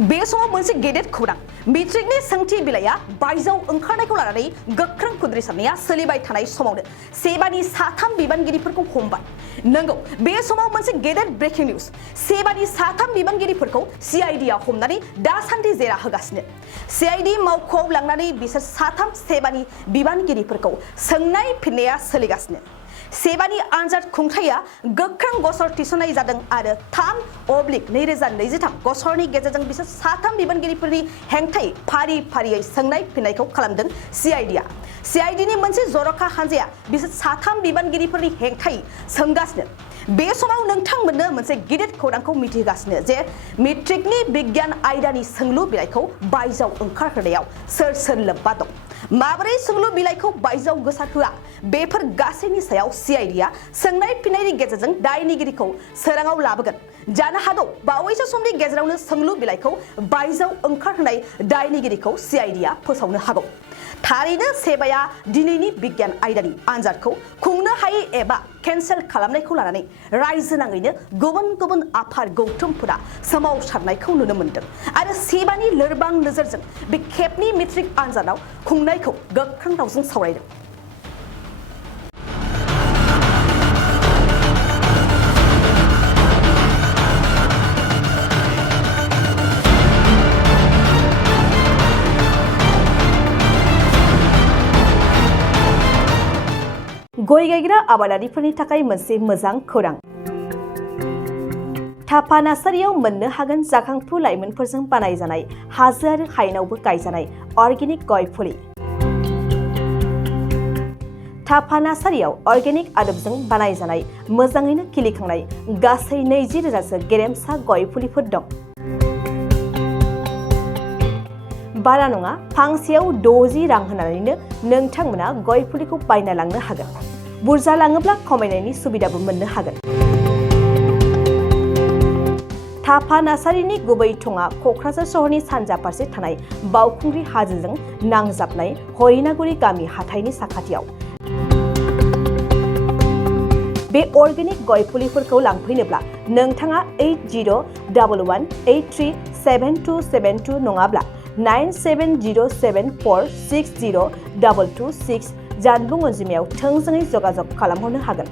बे समाव मोनसे गेदेर खौरां मेट्रिकनि सोंथि बिलाइया बायजोआव ओंखारनायखौ लानानै गोख्रों खुद्रिसारनाया सोलिबाय थानाय समावनो सेबानि साथाम बिबानगिरिफोरखौ हमबाय। नंगौ, बे समाव मोनसे गेदेर ब्रेकिं निउज। सेबानि साथाम बिबानगिरिफोरखौ सीआईडीआ हमनानै दासान्दि जेरा होगासिनो। सीआईडी मावख'आव लांनानै बिसोर साथाम सेबानि बिबानगिरिफोरखौ सोंनाय फिननाया सोलिगासिनो। सेबानि आनजाद खुंथाया गोख्रों गसर थिसननाय जादों आरो 3/2023 गसरनि गेजेरजों बिसोर साथाम बिबानगिरिफोरनि हेंथायै फारि फारियै सोंनाय फिननायखौ खालामदों सीआईडीआ। सीआईडीनि मोनसे जर'खा हानजाया बिसोर साथाम बिबानगिरिफोरनि हेंथायै सोंगासिनो। बे समाव नोंथांमोननो मोनसे गिदिर खौरांखौ मिथिहोगासिनो जे मेट्रिकनि बिगियान आयदानि सोंलु बिलाइखौ बायजोआव ओंखारहोनायाव सोर लोब्बा दं, माबोरै सोंलु बिलाइखौ बायजोआव गोसारहोआ, बेफोर गासैनि सायाव सीआईडीआ सोंनाय फिननायनि गेजेरजों दायनिगिरिखौ सोराङाव लाबोगोन। जानो हागौ बावैसो समनि गेजेरावनो सोंलु बिलाइखौ बायजोआव ओंखारहोनाय दायनिगिरिखौ सीआईडीआ फोसावनो हागौ। थारैनो सेबाया दिनैनि बिगियान आयदानि आनजादखौ खुंनो हायै एबा केन्सेल खालामनायखौ लानानै रायजो नाङैनो गुबुन गुबुन आफाद गौथुमफोरा सोमावसारनायखौ नुनो मोन्दों आरो सेबानि लोरबां नोजोरजों बे खेबनि मेट्रिक आनजादाव खुंनायखौ गोख्रों रावजों सावरायदों। गय गायग्रा आबादारिफोरनि थाखाय मोनसे मोजां खौरां। थापा नार्सारियाव मोननो हागोन जाखांफु लाइमोनफोरजों बानायजानाय हाजो आरो हायेनावबो गायजानाय अर्गेनिक गय फुलि। थापा नार्सारियाव अर्गेनिक आदबजों बानायजानाय मोजाङैनो खिलिखांनाय गासै 20,000सो गेरेमसा गय फुलिफोर दं। बारा नङा, फांसेयाव 60 रां होनानैनो नोंथांमोना गय फुलिखौ बायना लांनो हागोन। बुरजा लाङोब्ला खमायनायनि सुबिदाबो मोननो हागोन। थापा नार्सारिनि गुबै थङा क'क्राझार सहरनि सानजा फारसे थानाय बावखुंग्रि हाजोजों नांजाबनाय हरिनागुरि गामि हाथाइनि साखाथियाव। बे अर्गेनिक गय फुलिफोरखौ लांफैनोब्ला नोंथाङा 8011837272 नङाब्ला 9707460226 जानबुं अनजिमायाव थोंजोङै जगाजग खालामहरनो हागोन।